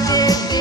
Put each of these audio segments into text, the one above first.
started.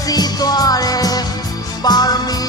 Necessitare farmi